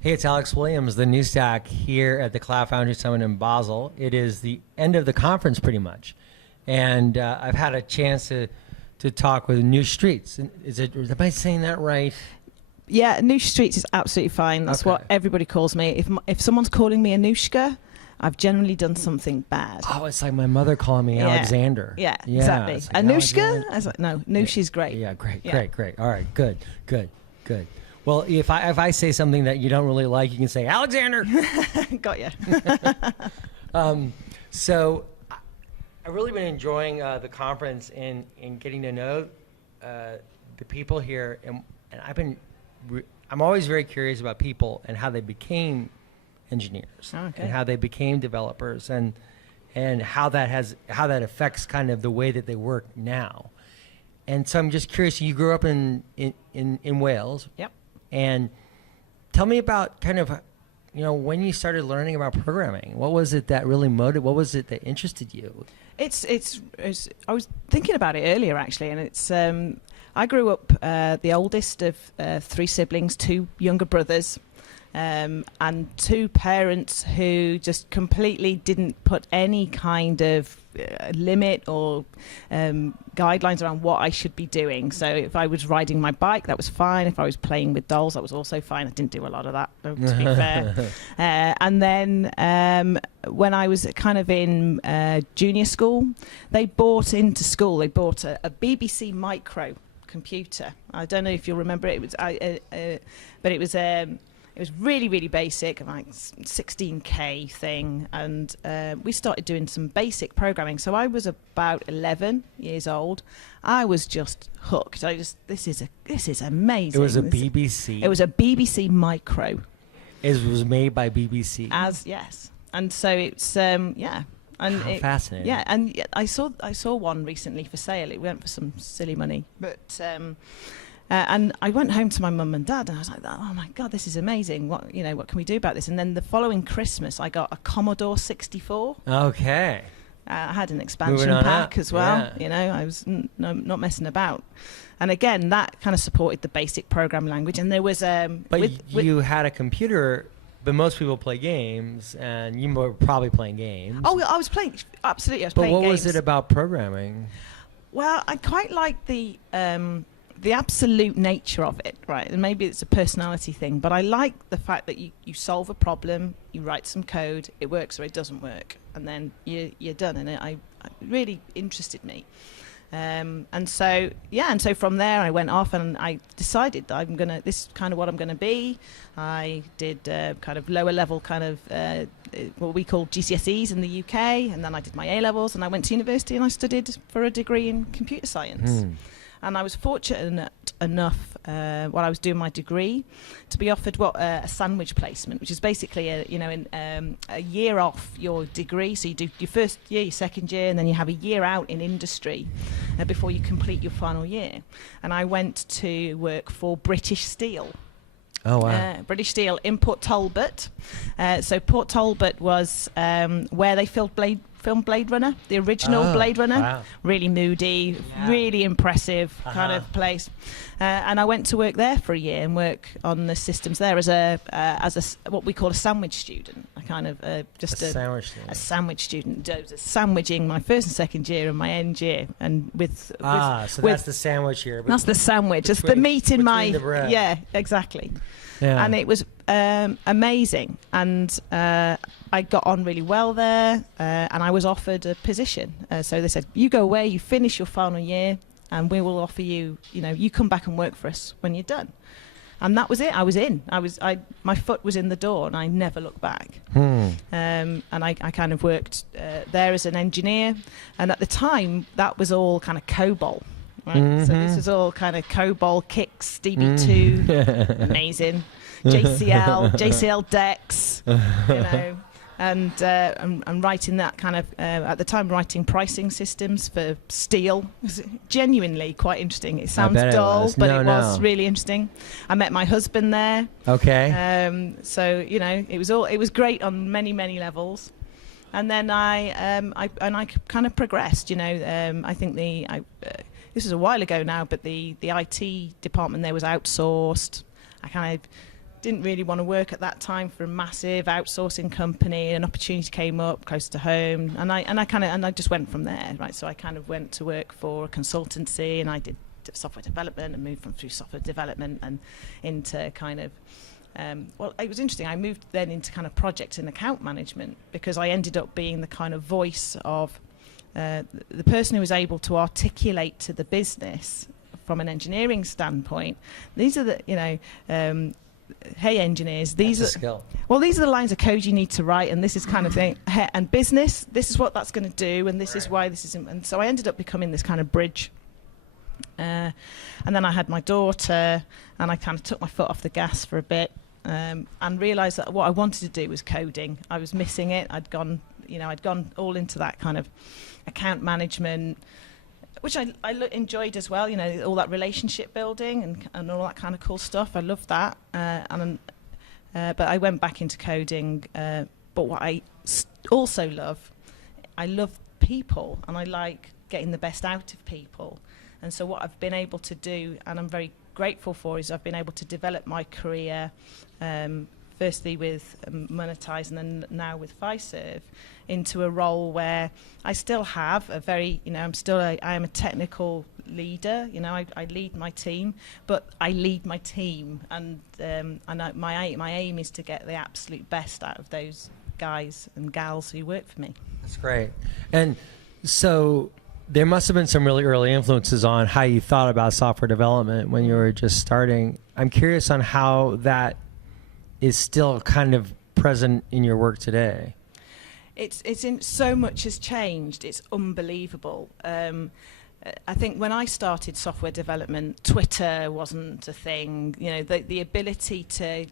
Hey, it's Alex Williams, the New Stack here at the Cloud Foundry Summit in Basel. It is the end of the conference pretty much. And I've had a chance to talk with Anouska Streets. Am I saying that right? Yeah, Anouska Streets is absolutely fine. That's what everybody calls me. If someone's calling me Anouska, I've generally done something bad. Oh, it's like my mother calling me Alexander. Yeah, exactly. It's like Anouska? I was like, no, Anouska's great. Yeah, great. All right, good. Well, if I say something that you don't really like, you can say, Alexander. Got you. So I've really been enjoying the conference and getting to know the people here. And I'm always very curious about people and how they became engineers and how they became developers and how that affects kind of the way that they work now. And so I'm just curious, you grew up in Wales. Yep. And tell me about kind of, when you started learning about programming. What was it that really what was it that interested you? It's I was thinking about it earlier actually, and it's I grew up the oldest of 3 siblings, 2 younger brothers, and 2 parents who just completely didn't put any kind of limit or guidelines around what I should be doing. So if I was riding my bike, that was fine. If I was playing with dolls, that was also fine. I didn't do a lot of that, though, to be fair. And then when I was kind of in junior school, they bought a BBC Micro computer. I don't know if you'll remember it. But it was really, really basic, like 16K thing, and we started doing some basic programming. So I was about 11 years old. I was just hooked. This is amazing. It was a BBC. It was a BBC Micro. It was made by BBC. Yes, and so it's And how fascinating. Yeah, and I saw one recently for sale. It went for some silly money, but. And I went home to my mum and dad, and I was like, "Oh my God, this is amazing! What can we do about this?" And then the following Christmas, I got a Commodore 64. Okay. I had an expansion pack as well. Yeah. I was not messing about. And again, that kind of supported the basic program language. And there was you had a computer. But most people play games, and you were probably playing games. Oh, I was playing. Absolutely, I was playing games. But what was it about programming? Well, I quite like the absolute nature of it, right? And maybe it's a personality thing, but I like the fact that you solve a problem, you write some code, it works or it doesn't work, and then you're done. And it really interested me. And so from there I went off and I decided that this is kind of what I'm going to be. I did kind of lower level kind of what we call GCSEs in the UK, and then I did my A-levels, and I went to university and I studied for a degree in computer science. And I was fortunate enough while I was doing my degree to be offered a sandwich placement, which is basically a year off your degree. So you do your first year, your second year, and then you have a year out in industry before you complete your final year. And I went to work for British Steel. Oh, wow. British Steel in Port Talbot. So Port Talbot was where they filmed Blade Runner, the original Blade Runner. Wow. Really moody, really impressive kind of place. And I went to work there for a year and work on the systems there as a what we call a sandwich student. A kind of a sandwich student. I was sandwiching my first and second year and my end year, and that's the sandwich here. That's the sandwich. It's the meat in my the bread. Yeah, exactly. Yeah. And it was amazing, and I got on really well there, and I was offered a position. So they said, you go away, you finish your final year, and we will offer you, you come back and work for us when you're done. And that was it. I was in. My foot was in the door, and I never looked back. And I kind of worked there as an engineer, and at the time, that was all kind of COBOL. Right? Mm-hmm. So this was all kind of COBOL, Kix, DB2, amazing, JCL Dex, and writing that kind of at the time writing pricing systems for steel. It was genuinely quite interesting. It sounds dull, but it was really interesting. I met my husband there. Okay. So it was great on many levels. And then I kind of progressed. I think this was a while ago now, but the IT department there was outsourced. I kind of didn't really want to work at that time for a massive outsourcing company. An opportunity came up close to home, and I just went from there, right? So I kind of went to work for a consultancy, and I did software development and moved through software development and into kind of well, it was interesting. I moved then into kind of project and account management because I ended up being the kind of voice of the person who was able to articulate to the business from an engineering standpoint. These are the, hey engineers, these That's are a skill. well, these are the lines of code you need to write, and this is kind of thing. Hey, and business, this is what that's going to do, and this is why this is. And so I ended up becoming this kind of bridge. And then I had my daughter, and I kind of took my foot off the gas for a bit, and realised that what I wanted to do was coding. I was missing it. I'd gone all into that kind of account management, which I enjoyed as well. All that relationship building and all that kind of cool stuff. I loved that. But I went back into coding. But what I also love, I love people, and I like getting the best out of people. And so what I've been able to do, and I'm very grateful for, is I've been able to develop my career, firstly with Monetize and then now with Fiserv, into a role where I still have a very, I am a technical leader. I lead my team, but I lead my team, and my aim is to get the absolute best out of those guys and gals who work for me. That's great. And so there must have been some really early influences on how you thought about software development when you were just starting. I'm curious on how that is still kind of present in your work today. It's in so much has changed. It's unbelievable. I think when I started software development, Twitter wasn't a thing. The ability to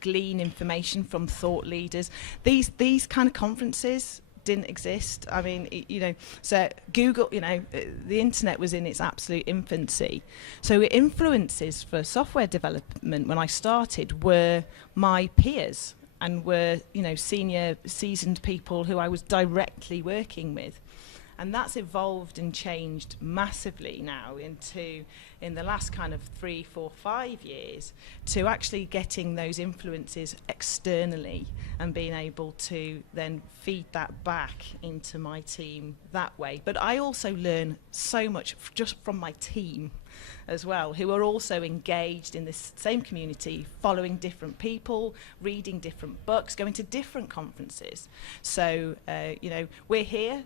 glean information from thought leaders. These kind of conferences didn't exist. I mean, so Google, the internet was in its absolute infancy. So influences for software development when I started were my peers and were, senior, seasoned people who I was directly working with. And that's evolved and changed massively now in the last kind of 3, 4, 5 years, to actually getting those influences externally and being able to then feed that back into my team that way. But I also learn so much just from my team as well, who are also engaged in this same community, following different people, reading different books, going to different conferences. So, we're here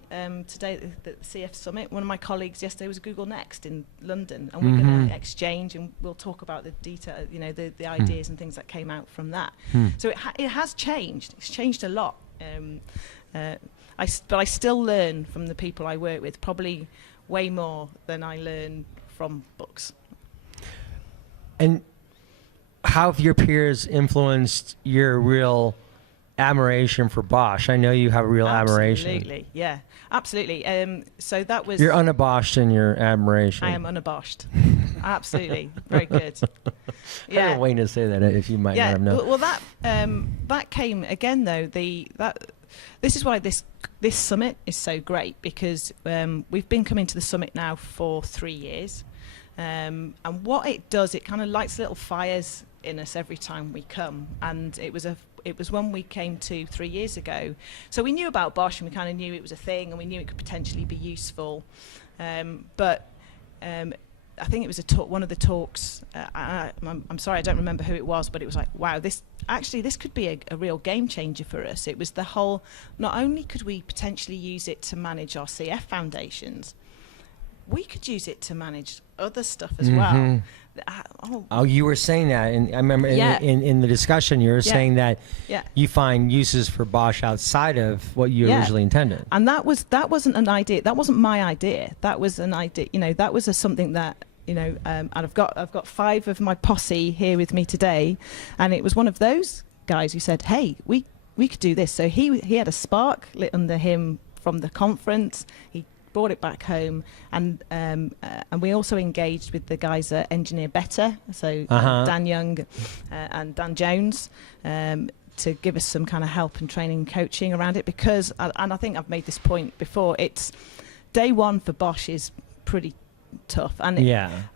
today at the CF Summit. One of my colleagues yesterday was Google Next in London, and we're going to exchange, and we'll talk about the detail, the ideas and things that came out from that. So it has changed. It's changed a lot. But I still learn from the people I work with, probably way more than I learn from books. And how have your peers influenced your real admiration for Bosch? I know you have a real admiration. Absolutely, yeah, absolutely. So that was... You're unabashed in your admiration. I am unabashed. Absolutely, very good. I have a way to say that if you might not have known. Well, that came again though. This is why this summit is so great, because we've been coming to the summit now for 3 years. And what it does, it kind of lights little fires in us every time we come. And it was when we came to 3 years ago. So we knew about Bosch, and we kind of knew it was a thing, and we knew it could potentially be useful. But I think it was one of the talks. I'm sorry, I don't remember who it was, but it was like, wow, this could be a real game changer for us. It was the whole, not only could we potentially use it to manage our CF foundations, we could use it to manage other stuff as well. You were saying that, and I remember in the discussion you were saying that you find uses for Bosch outside of what you originally intended. And that wasn't an idea. That wasn't my idea. That was an idea. That was something that and I've got 5 of my posse here with me today, and it was one of those guys who said, "Hey, we could do this." So he had a spark lit under him from the conference. He brought it back home, and we also engaged with the guys at Engineer Better, so Dan Young and Dan Jones, to give us some kind of help and training and coaching around it, because, and I think I've made this point before, it's day one for Bosch is pretty tough, and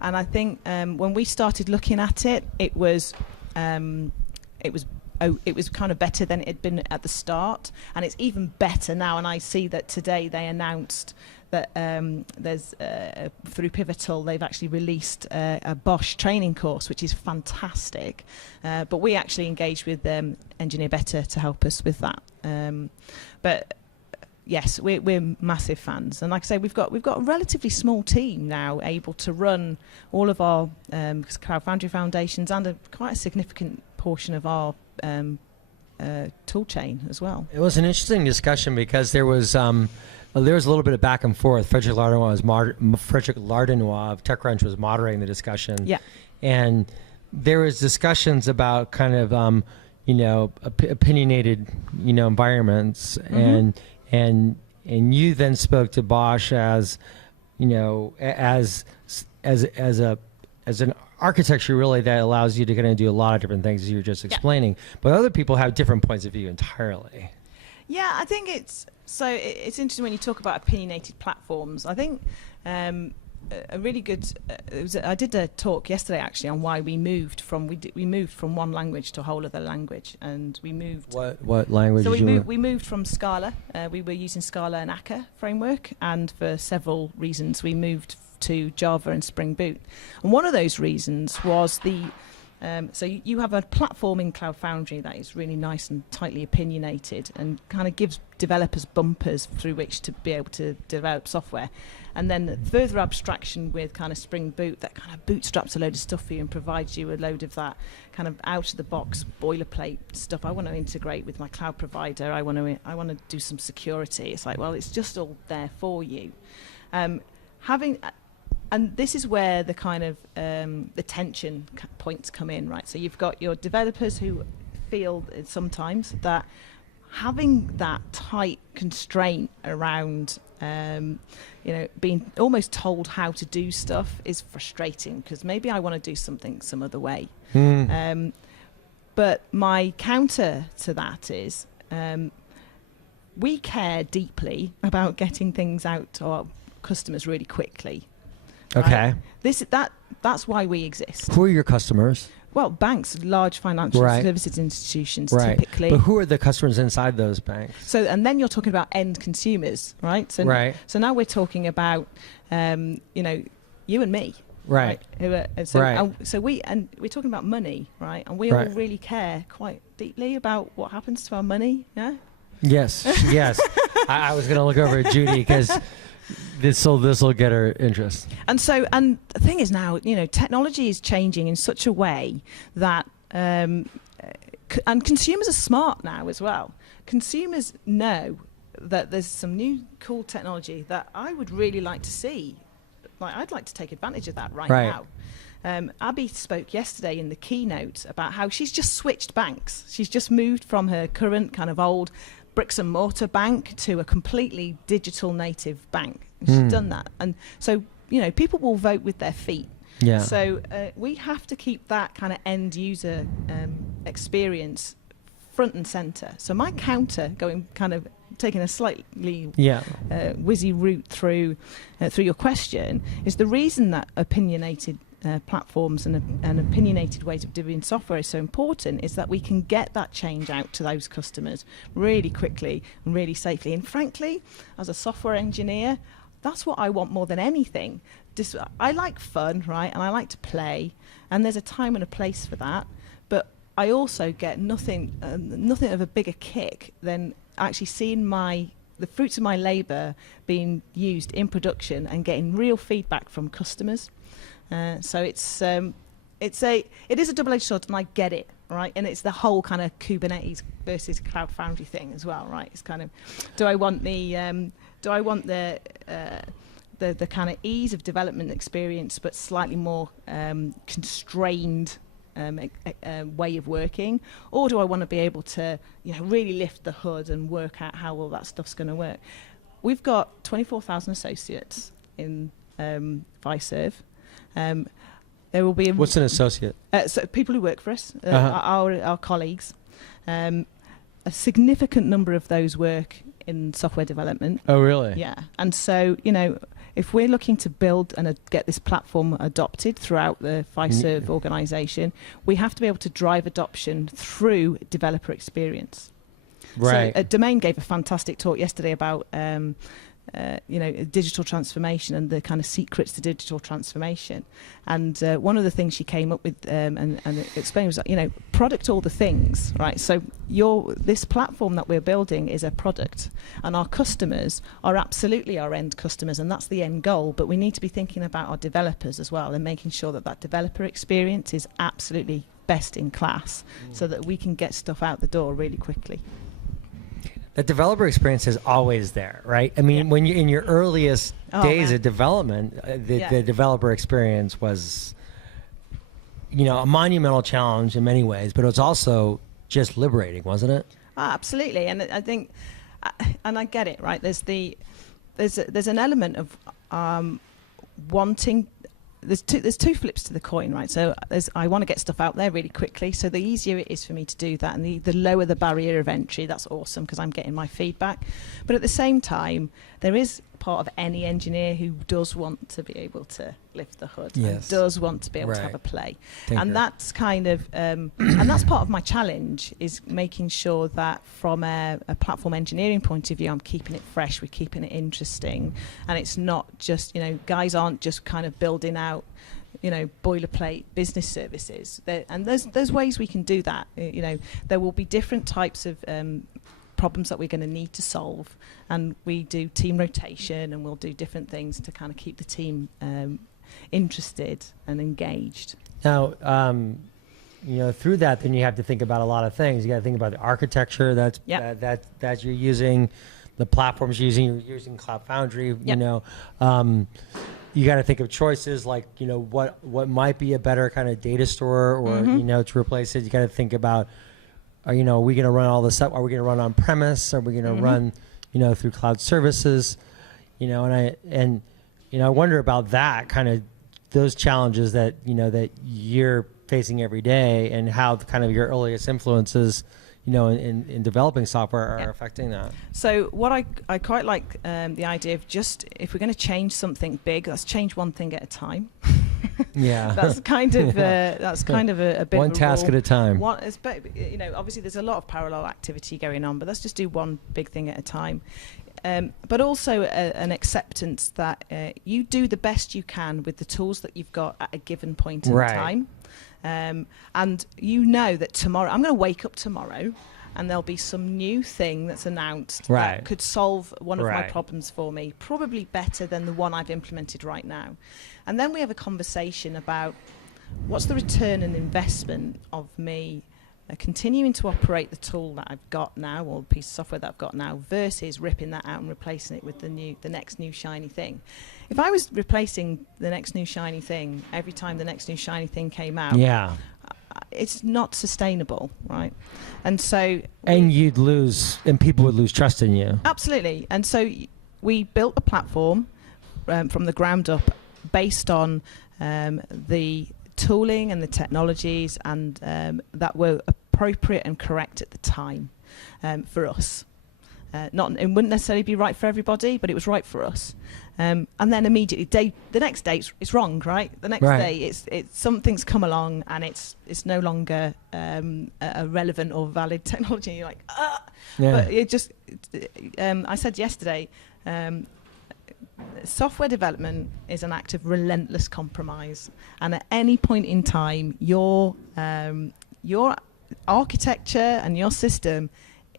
I think when we started looking at it, it was it was kind of better than it had been at the start, and it's even better now. And I see that today they announced that there's through Pivotal they've actually released a Bosch training course, which is fantastic. But we actually engaged with Engineer Better to help us with that. But yes, we're massive fans, and like I say, we've got a relatively small team now able to run all of our Cloud Foundry foundations and quite a significant portion of our tool chain as well. It was an interesting discussion because there was a little bit of back and forth. Frederick Lardenois of TechCrunch was moderating the discussion. Yeah, and there was discussions about kind of opinionated environments, and you then spoke to Bosch as an architecture really that allows you to kind of do a lot of different things as you were just explaining. But other people have different points of view entirely. Yeah, I think it's interesting when you talk about opinionated platforms. I think a really good. I did a talk yesterday actually on why we moved from one language to a whole other language, and we moved. What language? So we moved from Scala. We were using Scala and Akka framework, and for several reasons we moved to Java and Spring Boot. And one of those reasons was so you have a platform in Cloud Foundry that is really nice and tightly opinionated and kind of gives developers bumpers through which to be able to develop software. And then further abstraction with kind of Spring Boot that kind of bootstraps a load of stuff for you and provides you a load of that kind of out-of-the-box boilerplate stuff. I want to integrate with my cloud provider. I want to do some security. It's like, well, it's just all there for you. And this is where the kind of the tension points come in, right? So you've got your developers who feel sometimes that having that tight constraint around, being almost told how to do stuff is frustrating because maybe I want to do something some other way. But my counter to that is we care deeply about getting things out to our customers really quickly. Okay. Right? That's why we exist. Who are your customers? Well, banks, large financial services institutions, typically. But who are the customers inside those banks? So, and then you're talking about end consumers, right? So, So now we're talking about, you and me, right? So we're talking about money, right? And we all really care quite deeply about what happens to our money. Yeah. Yes. I was going to look over at Judy because. This will get her interest. And the thing is now, technology is changing in such a way that, and consumers are smart now as well. Consumers know that there's some new cool technology that I would really like to see. Like, I'd like to take advantage of that right now. Abby spoke yesterday in the keynote about how she's just switched banks. She's just moved from her current kind of old bricks and mortar bank to a completely digital native bank. She's done that. And so, people will vote with their feet. Yeah. So we have to keep that kind of end user experience front and center. So my counter, taking a slightly whizzy route through your question, is the reason that opinionated platforms and opinionated ways of doing software is so important is that we can get that change out to those customers really quickly and really safely. And frankly, as a software engineer, that's what I want more than anything. I like fun, right? And I like to play, and there's a time and a place for that. But I also get nothing of a bigger kick than actually seeing the fruits of my labour being used in production and getting real feedback from customers. So it is a double-edged sword, and I get it, right? And it's the whole kind of Kubernetes versus Cloud Foundry thing as well, right? It's kind of, do I want the kind of ease of development experience, but slightly more constrained way of working, or do I want to be able to, really lift the hood and work out how all that stuff's going to work? We've got 24,000 associates in Fiserv. There will be what's an associate? So people who work for us, our colleagues. A significant number of those work in software development. Oh, really? Yeah. And so, if we're looking to build and get this platform adopted throughout the Fiserv organisation, we have to be able to drive adoption through developer experience. Right. So Domain gave a fantastic talk yesterday about digital transformation and the kind of secrets to digital transformation. And one of the things she came up with and explained was, product all the things, right? So this platform that we're building is a product, and our customers are absolutely our end customers, and that's the end goal. But we need to be thinking about our developers as well, and making sure that developer experience is absolutely best in class, so that we can get stuff out the door really quickly. The developer experience is always there, right? I mean, when you're in your earliest days of development, the developer experience was, a monumental challenge in many ways, but it was also just liberating, wasn't it? Absolutely, and I think, and I get it, right? There's an element of wanting. There's two flips to the coin, right? So I want to get stuff out there really quickly. So the easier it is for me to do that, and the lower the barrier of entry, that's awesome because I'm getting my feedback. But at the same time, there is part of any engineer who does want to be able to lift the hood, and does want to be able to have a play. Tinker. And that's kind of, and that's part of my challenge, is making sure that from a platform engineering point of view, I'm keeping it fresh, we're keeping it interesting, and it's not just, guys aren't just kind of building out, boilerplate business services. And there's ways we can do that. There will be different types of problems that we're going to need to solve, and we do team rotation, and we'll do different things to kind of keep the team interested and engaged. Now, through that, then you have to think about a lot of things. You got to think about the architecture that you're using, the platforms you're using Cloud Foundry. You got to think of choices like what might be a better kind of data store, or to replace it. You got to think about, are we going to run all this up? Are we going to run on premise? Are we going to run through cloud services? And I wonder about that kind of, those challenges that that you're facing every day, and how kind of your earliest influences in developing software are affecting that. So what I quite like the idea of, just if we're going to change something big, let's change one thing at a time. Yeah, that's kind of a bit one of a task rule. at a time. Obviously there's a lot of parallel activity going on, but let's just do one big thing at a time. But also an acceptance that you do the best you can with the tools that you've got at a given point in time. And that tomorrow, I'm going to wake up tomorrow and there'll be some new thing that's announced that could solve one of my problems for me, probably better than the one I've implemented right now. And then we have a conversation about what's the return and investment of me continuing to operate the tool that I've got now, or the piece of software that I've got now, versus ripping that out and replacing it with the next new shiny thing. If I was replacing the next new shiny thing every time the next new shiny thing came out, it's not sustainable, right? And so you'd lose, and people would lose trust in you. Absolutely. And so we built a platform from the ground up based on the tooling and the technologies and that were appropriate and correct at the time for us. It wouldn't necessarily be right for everybody, but it was right for us. And then immediately, the next day, it's wrong, right? The next day, it's something's come along and it's no longer a relevant or valid technology. And you're like, But it just, I said yesterday, software development is an act of relentless compromise, and at any point in time, your architecture and your system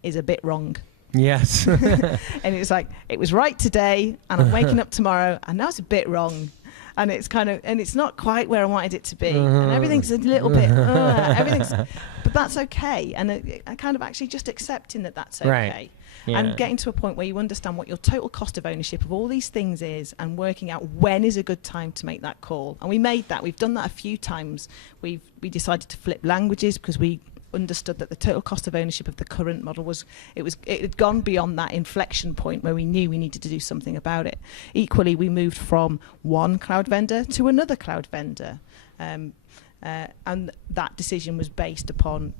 is a bit wrong. Yes. And it's like, it was right today, and I'm waking up tomorrow, and now it's a bit wrong. And it's it's not quite where I wanted it to be, and everything's a little bit, but that's okay. And I kind of actually just accepting that that's okay. Right. Yeah. And getting to a point where you understand what your total cost of ownership of all these things is, and working out when is a good time to make that call. And we made that. We've done that a few times. We decided to flip languages because we understood that the total cost of ownership of the current model it had gone beyond that inflection point where we knew we needed to do something about it. Equally, we moved from one cloud vendor to another cloud vendor. And that decision was based upon,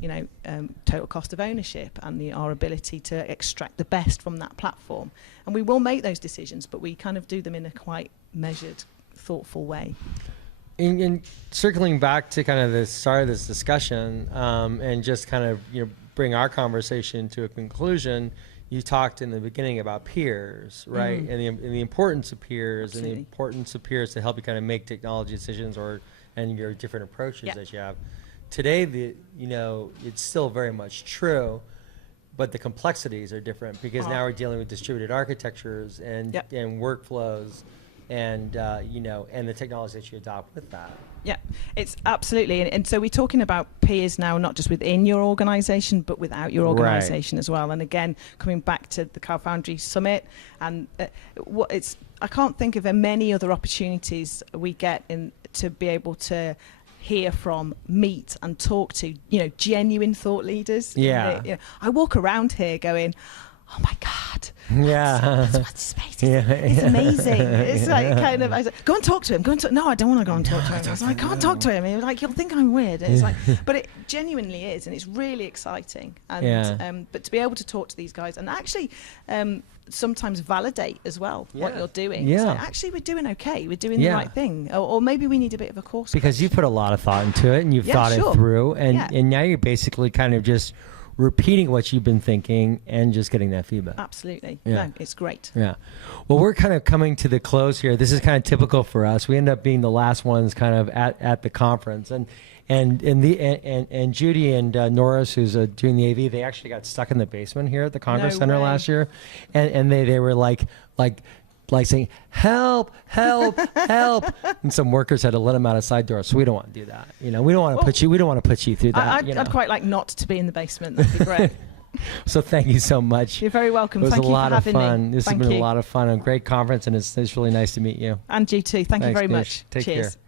total cost of ownership and our ability to extract the best from that platform. And we will make those decisions, but we kind of do them in a quite measured, thoughtful way. In circling back to kind of the start of this discussion, and just kind of bring our conversation to a conclusion, you talked in the beginning about peers, right? And the importance of peers. Absolutely. And the importance of peers to help you kind of make technology decisions and your different approaches that you have. Today, it's still very much true, but the complexities are different because now we're dealing with distributed architectures and workflows, and and the technology that you adopt with that. Yeah, it's absolutely. And so we're talking about peers now, not just within your organization, but without your organization as well. And again, coming back to the Cloud Foundry Summit, and I can't think of many other opportunities we get to be able to hear from, meet and talk to, genuine thought leaders. Yeah. I walk around here going, oh my God. Yeah. That's what space is. It's amazing. It's like kind of, I said, go and talk to him. No, I don't want to go and talk to him. I was like, I can't talk to him. He was like, you'll think I'm weird. And it's like, but it genuinely is, and it's really exciting. And but to be able to talk to these guys and actually sometimes validate as well what you're doing. Yeah. So actually, we're doing okay. We're doing the right thing. Or maybe we need a bit of a course. Because you put a lot of thought into it and you've thought it through. And now you're basically kind of just repeating what you've been thinking and just getting that feedback. Absolutely. Yeah. No, it's great. Yeah. Well, we're kind of coming to the close here. This is kind of typical for us. We end up being the last ones kind of at the conference. And Judy and Norris, who's doing the AV, they actually got stuck in the basement here at the Congress Center last year. And they were like saying, help, help, help. And some workers had to let them out a side door. So we don't want to do that. We don't want to put you through that. I'd quite like not to be in the basement. That'd be great. So thank you so much. You're very welcome. It was Thank a you lot for of having fun. me. This has been a lot of fun. A great conference, and it's really nice to meet you. And you too. Thank you Thanks, very Nish. much. Take Cheers. care.